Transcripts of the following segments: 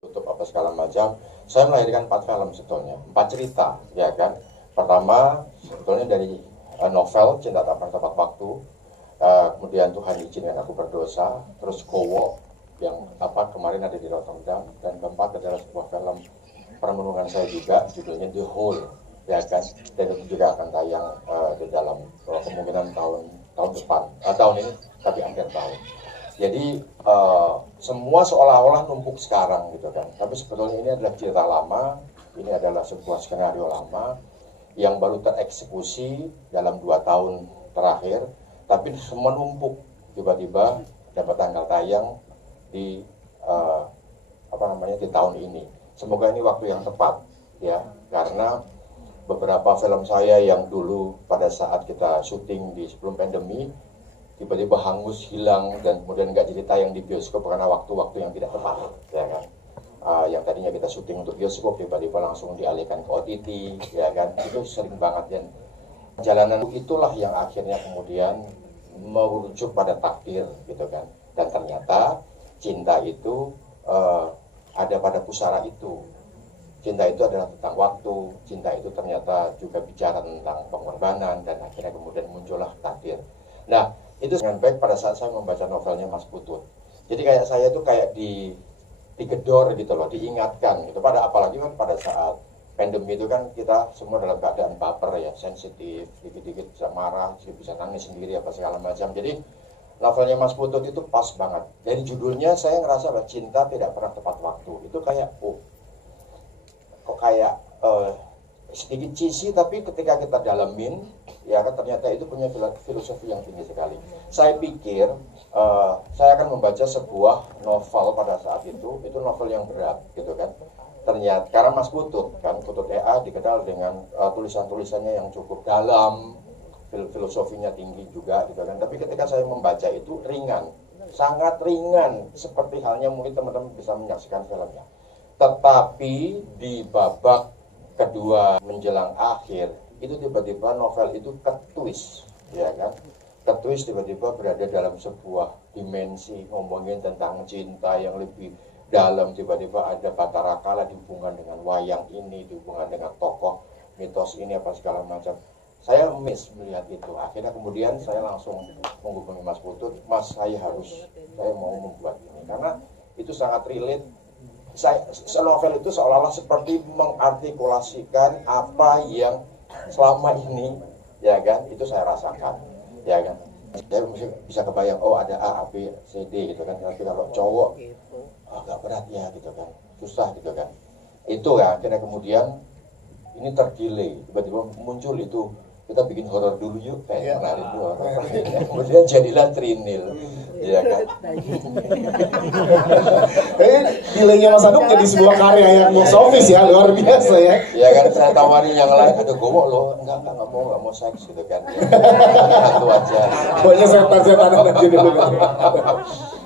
tutup apa segala macam. Saya melahirkan 4 film sebetulnya, 4 cerita, ya kan. Pertama sebetulnya dari novel Cinta Tak Pernah Tepat Waktu, kemudian Tuhan Izinkan Aku Berdosa, terus Gowo yang kemarin ada di Rotterdam, dan keempat adalah sebuah film permenungan saya juga, judulnya The Whole, ya kan. Dan itu juga akan tayang di dalam kemungkinan tahun depan, tahun ini, tapi akhir tahun. Jadi semua seolah-olah numpuk sekarang gitu kan. Tapi sebetulnya ini adalah cerita lama, ini adalah sebuah skenario lama yang baru tereksekusi dalam 2 tahun terakhir. Tapi semua numpuk, tiba-tiba dapat tanggal tayang di di tahun ini. Semoga ini waktu yang tepat ya, karena beberapa film saya yang dulu pada saat kita syuting di sebelum pandemi tiba-tiba hangus, hilang, dan kemudian nggak jadi tayang di bioskop karena waktu-waktu yang tidak tepat, ya kan. Yang tadinya kita syuting untuk bioskop tiba-tiba langsung dialihkan ke OTT, ya kan. Itu sering banget, dan jalanan itulah yang akhirnya kemudian merujuk pada takdir, gitu kan. Dan ternyata cinta itu ada pada pusara itu. Cinta itu adalah tentang waktu, cinta itu ternyata juga bicara tentang pengorbanan, dan akhirnya kemudian muncullah takdir. Nah, itu dengan baik pada saat saya membaca novelnya Mas Putut. Jadi kayak saya itu kayak digedor gitu loh, diingatkan gitu. Apalagi kan pada saat pandemi itu kan kita semua dalam keadaan baper ya, sensitif, dikit-dikit bisa marah, bisa nangis sendiri apa segala macam. Jadi novelnya Mas Putut itu pas banget. Dari judulnya saya ngerasa bahwa cinta tidak pernah tepat waktu. Itu kayak kok kayak sedikit cheesy, tapi ketika kita dalamin ya kan ternyata itu punya filosofi yang tinggi sekali. Saya pikir saya akan membaca sebuah novel pada saat itu novel yang berat gitu kan. Ternyata karena Mas Putut kan, Putut EA dikenal dengan tulisan-tulisannya yang cukup dalam, filosofinya tinggi juga gitu kan. Tapi ketika saya membaca itu ringan, sangat ringan, seperti halnya mungkin teman-teman bisa menyaksikan filmnya. Tetapi di babak kedua menjelang akhir itu tiba-tiba novel itu ketwist, ya kan, ketwist tiba-tiba berada dalam sebuah dimensi ngomongin tentang cinta yang lebih dalam. Tiba-tiba ada Batara Kala dihubungkan dengan wayang ini, dihubungkan dengan tokoh mitos ini apa segala macam. Saya melihat itu. Akhirnya kemudian saya langsung menghubungi Mas Putut, Mas saya mau membuat ini karena itu sangat relate. Novel itu seolah-olah seperti mengartikulasikan apa yang selama ini, ya kan, itu saya rasakan, ya kan. Saya bisa kebayang, ada A, B, C, D gitu kan. Tapi kalau cowok, agak berat ya gitu kan, susah gitu kan. Itu ya, akhirnya kemudian ini terdelay, tiba-tiba muncul itu, kita bikin horor dulu yuk, kayak menarik dulu. Kemudian jadilah Trinil, ya kan. Delaynya Mas Agung jadi sebuah karya yang box office ya, luar biasa ya. Ya kan, saya tawarin yang lain, ada Gowo loh, enggak mau seks gitu kan. Hantu aja. Pokoknya setan-setan aja dulu kan.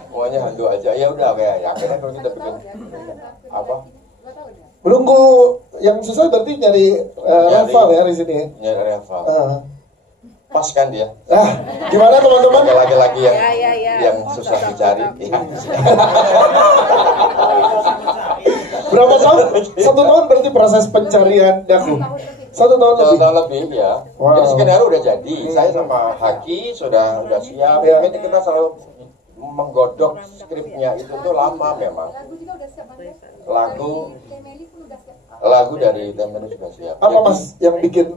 Pokoknya hantu aja. Ya udah kayak ya, akhirnya kalau kita bikin apa? Belunggu yang susah berarti nyari rival ya di sini. Nyari rival. Pas kan dia. Gimana teman-teman? Laki-laki yang susah dicari. Ya. Berapa tahun? 1 tahun berarti proses pencarian Daku. 1 tahun lebih. 1 tahun lebih ya. Wow. Jadi skenario udah jadi. Saya sama Haki sudah siap. Ya. Kita selalu menggodok skripnya itu tuh lama memang. Lagu dari Temeli sudah siap. Apa Mas yang bikin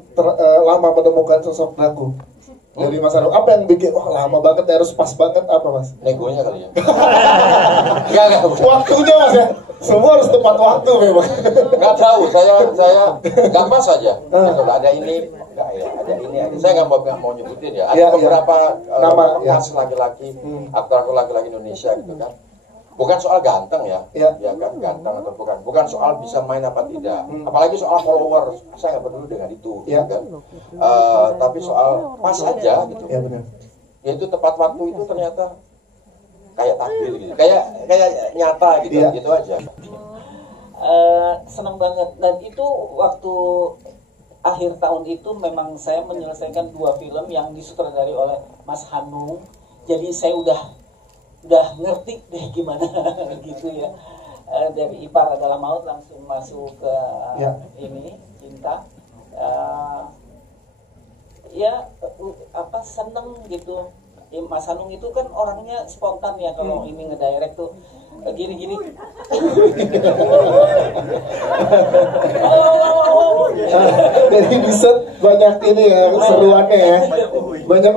lama menemukan sosok Daku? Dari Mas Agung, apa yang bikin lama banget, harus pas banget, apa Mas? Negonya kali ya. Enggak. Waktunya Mas ya. Semua harus tepat waktu memang. Enggak tahu, saya enggak pas aja. Ada ini, enggak ya, ada ini. Saya enggak mau nyebutin ya. Ada beberapa nama laki-laki, aktor laki-laki Indonesia gitu kan. Bukan soal ganteng ya kan, ganteng atau bukan soal bisa main apa tidak, apalagi soal follower, saya nggak peduli dengan itu, kan. Tapi soal pas aja gitu, yaitu tepat waktu itu ternyata kayak takdir gitu, kayak nyata gitu, gitu aja. Senang banget, dan itu waktu akhir tahun itu memang saya menyelesaikan 2 film yang disutradari oleh Mas Hanung, jadi saya udah ngerti deh gimana gitu ya. dari ipar adalah maut langsung masuk ke Ya. ini cinta. Ya apa seneng gitu. Mas Hanung itu kan orangnya spontan ya kalau ini ngedirect tuh gini-gini. Jadi di set banyak ini ya seruannya ya, banyak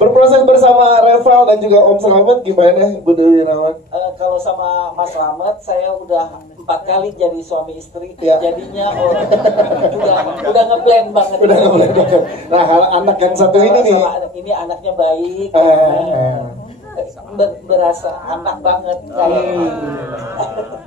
berproses bersama Reval dan juga Om Slamet gimana Bu Dewi Irawan? Kalau sama Mas Slamet saya udah 4 kali jadi suami istri, Ya. jadinya udah ngeblend banget. Udah nggak boleh banget. Nah kalau anak yang satu ini nih, Sama ini anaknya baik, berasa anak banget kayak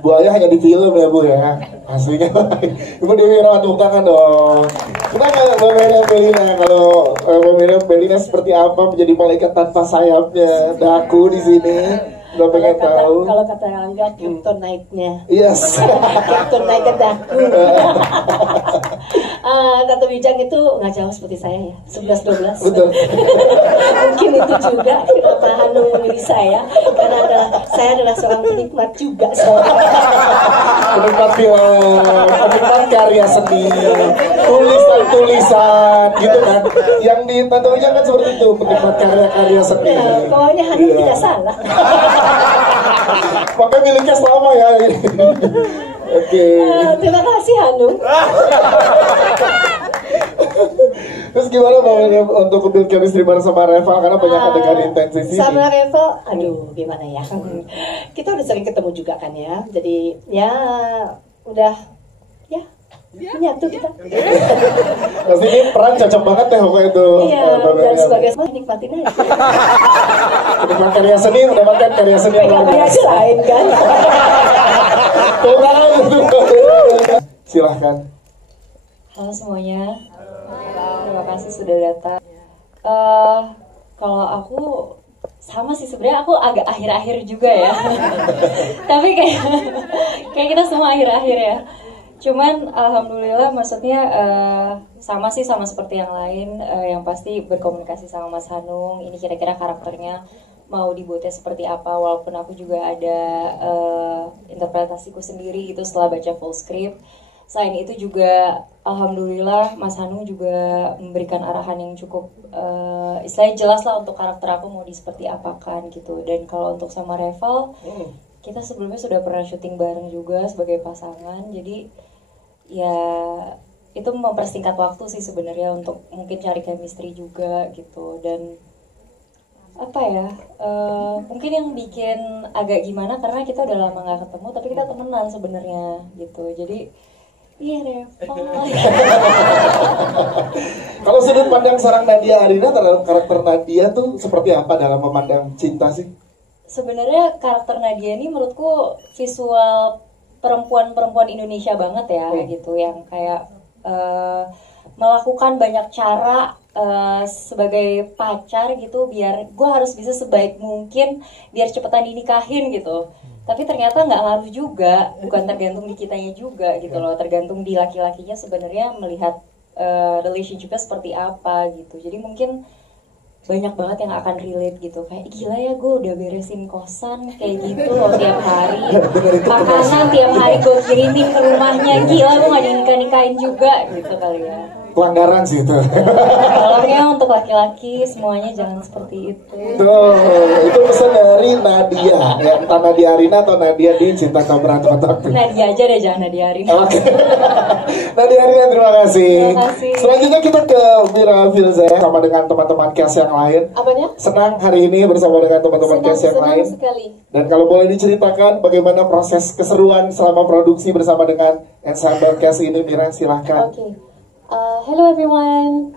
buaya hanya di film ya Bu ya, aslinya baik. Ibu Dewi Irawan tepuk tangan dong. Kita nggak Mbak Miriam Bellina, kalau Mbak Miriam Bellina seperti apa menjadi malaikat tanpa sayapnya, daku di sini. Udah pengen tahu. Kalau kata Rangga, kryptonite-nya. Yes. Kryptonite daku. Tante Wijang itu nggak jauh seperti saya ya, 11-12. Betul. Mungkin itu juga kenapa Hanung memilih saya, karena saya adalah seorang penikmat juga. Penikmat film, penikmat karya seni, tulisan-tulisan gitu kan. Yang di Tante Wijang kan seperti itu, penikmat karya-karya seni. Pokoknya Hanung Iya. tidak salah. Makanya miliknya selama ya. Oke. Terima kasih Hanung. Terus gimana Mbak Miriam untuk build chemistry bareng sama Reval karena banyak adegan intensif ini? Sama Revel, aduh gimana ya. Kita udah sering ketemu juga kan ya. Jadi ya udah ya menyatu kita. Pasti ini peran cocok banget deh pokoknya itu. Iya, Mbak dan Miriam. sebagai nikmatin aja. Penikmat karya seni mendapatkan karya seni yang luar PKB aja biasa. lain kan. Tuh kan, silahkan. Halo semuanya, terima kasih sudah datang. Kalau aku sama sih sebenarnya, aku agak akhir-akhir juga ya. Tapi kayak kita semua akhir-akhir ya. Cuman alhamdulillah, maksudnya sama sih, sama seperti yang lain. Yang pasti berkomunikasi sama Mas Hanung. Ini kira-kira karakternya mau dibuatnya seperti apa. Walaupun aku juga ada interpretasiku sendiri gitu setelah baca full script. Selain itu juga alhamdulillah Mas Hanung juga memberikan arahan yang cukup istilahnya jelas lah untuk karakter aku mau seperti apakan gitu. Dan kalau untuk sama Reval, kita sebelumnya sudah pernah syuting bareng juga sebagai pasangan. Jadi ya itu mempersingkat waktu sih sebenarnya untuk mungkin cari chemistry juga gitu. Dan apa ya, mungkin yang bikin agak gimana karena kita udah lama nggak ketemu tapi kita temenan sebenarnya gitu. Jadi iya Reval. Kalau sudut pandang seorang Nadia Arina terhadap karakter Nadia tuh seperti apa dalam memandang cinta sih? Sebenarnya karakter Nadia ini menurutku visual perempuan-perempuan Indonesia banget ya gitu, yang kayak melakukan banyak cara sebagai pacar gitu biar gue harus bisa sebaik mungkin biar cepetan dinikahin gitu. Tapi ternyata nggak ngaruh juga, bukan tergantung di kitanya juga gitu loh, tergantung di laki-lakinya sebenarnya melihat relationship-nya seperti apa gitu. Jadi mungkin banyak banget yang akan relate gitu, kayak gila ya gue udah beresin kosan kayak gitu loh tiap hari, makanan tiap hari gue kirimin ke rumahnya, gila gue nggak dinikah-nikahin juga gitu kali ya. Pelanggaran sih itu. Tolongnya untuk laki-laki semuanya jangan seperti itu. Tuh, itu pesan dari Nadia. Ya, entah Nadia Arina atau Nadia di Cinta Kabaran Tepat Waktu. Nadia aja deh, jangan Nadia Arina. Oke. Nadia Arina, terima kasih. Terima kasih. Selanjutnya kita ke Mira Filza sama dengan teman-teman cast yang lain. Apanya? Senang hari ini bersama dengan teman-teman cast yang lain. Sekali. Dan kalau boleh diceritakan bagaimana proses keseruan selama produksi bersama dengan ensemble cast ini, Mira, silahkan. Okay. Hello everyone.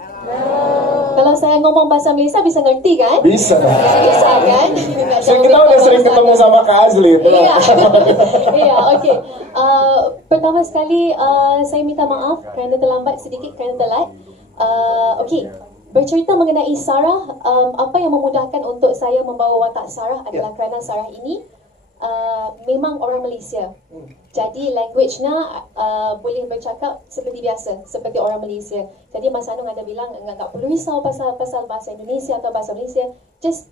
Kalau saya ngomong bahasa Malaysia bisa ngerti kan? Bisa. Bisa kan? Kita udah sering ketemu sama Kak Azli. Iya, iya, okey. Pertama sekali saya minta maaf kerana terlambat sedikit, kerana telat. Okey, bercerita mengenai Sarah, apa yang memudahkan untuk saya membawa watak Sarah adalah kerana Sarah ini memang orang Malaysia. Jadi language-nya boleh bercakap seperti biasa, seperti orang Malaysia. Jadi Mas Hanung ada bilang enggak perlu risau pasal bahasa Indonesia atau bahasa Malaysia, just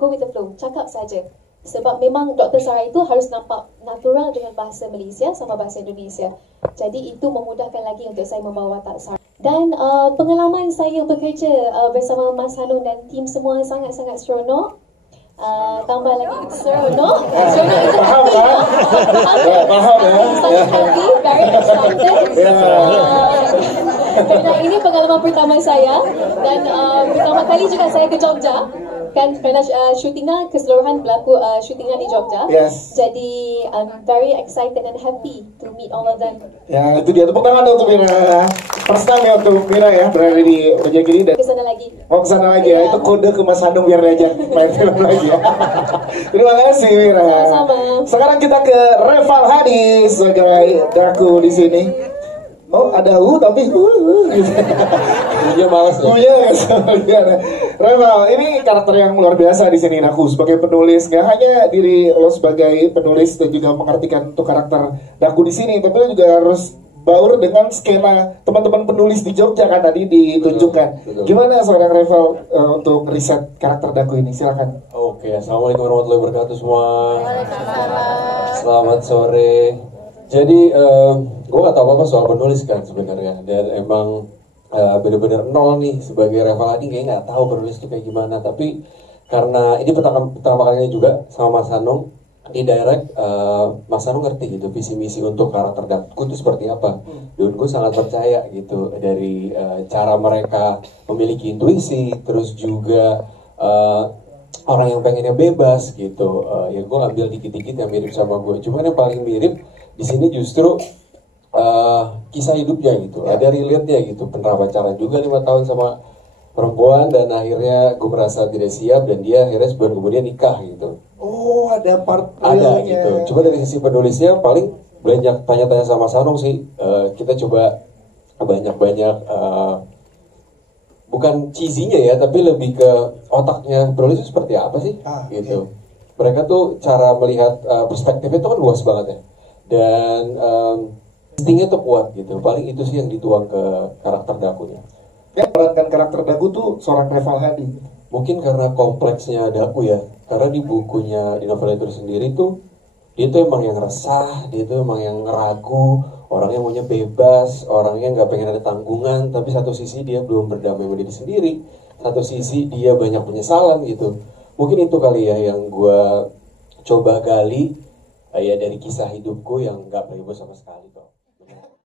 go with the flow, cakap saja. Sebab memang Dr. Sarah itu harus nampak natural dengan bahasa Malaysia sama bahasa Indonesia. Jadi itu memudahkan lagi untuk saya membawa watak Sarah. Dan pengalaman saya bekerja bersama Mas Hanung dan tim semua sangat-sangat seronok. Tambah lagi seronok. Seronok itu Faham hati. kan? Faham ya? Sangat hati, very excited. Kerana ini pengalaman pertama saya dan pertama kali juga saya ke Jogja. Kan kerana syutingnya keseluruhan berlaku syutingnya di Jogja. Yes. Jadi I'm very excited and happy to meet all of them. Ya, itu dia. Tepuk tangan dong untuk Mira. First time ya untuk Mira ya, berada di Rejagiri dan Ke sana lagi. mau kesana lagi ya. Itu kode ke Mas Hanung biar diajak main film lagi ya. Terima kasih Mira. Sama-sama. Sekarang kita ke Reval Hadi sebagai Daku di sini. Oh, ada tapi gitu. Dia malas Oh iya, Reval, ini karakter yang luar biasa di sini Daku sebagai penulis. Gak hanya diri lo sebagai penulis dan juga mengartikan untuk karakter Daku di sini, tapi lo juga harus baur dengan skema teman-teman penulis di Jogja kan tadi ditunjukkan. Betul. Gimana seorang Reval untuk riset karakter Daku ini? Silakan. Oke, assalamualaikum warahmatullahi wabarakatuh semua. Selamat sore. Jadi gue gak tahu apa soal penulis kan sebenarnya, dan emang bener-bener nol nih sebagai Reval Hadi, kayaknya nggak tahu penulis itu kayak gimana. Tapi karena ini pertama kalinya juga sama Mas Hanung di direct, Mas Hanung ngerti gitu visi misi untuk karakter Daku itu seperti apa. Dan gue sangat percaya gitu dari cara mereka memiliki intuisi, terus juga orang yang pengennya bebas gitu. Ya gue ngambil dikit-dikit yang mirip sama gue. Cuman yang paling mirip di sini justru kisah hidupnya gitu. Ada relate-nya gitu. Pernah pacaran juga 5 tahun sama perempuan dan akhirnya gue merasa tidak siap dan dia akhirnya sebulan kemudian nikah gitu. Oh, ada part Ada realnya. gitu. Coba dari sisi penulisnya paling banyak tanya-tanya sama Sanung sih. Kita coba banyak-banyak bukan cheesy-nya ya, tapi lebih ke otaknya penulis itu seperti apa sih gitu. Mereka tuh cara melihat perspektifnya itu kan luas banget ya. Dan instingnya tuh kuat gitu. Paling itu sih yang dituang ke karakter Dakunya. Yang memerankan karakter Daku tuh seorang Reval Hadi. Mungkin karena kompleksnya Daku ya. Karena di bukunya, di novel itu sendiri tuh, dia tuh emang yang resah, dia tuh emang yang ragu, orangnya maunya bebas, orangnya nggak pengen ada tanggungan, tapi satu sisi dia belum berdamai sama diri sendiri, satu sisi dia banyak penyesalan gitu. Mungkin itu kali ya yang gue coba gali ya dari kisah hidupku yang nggak playboy sama sekali kok.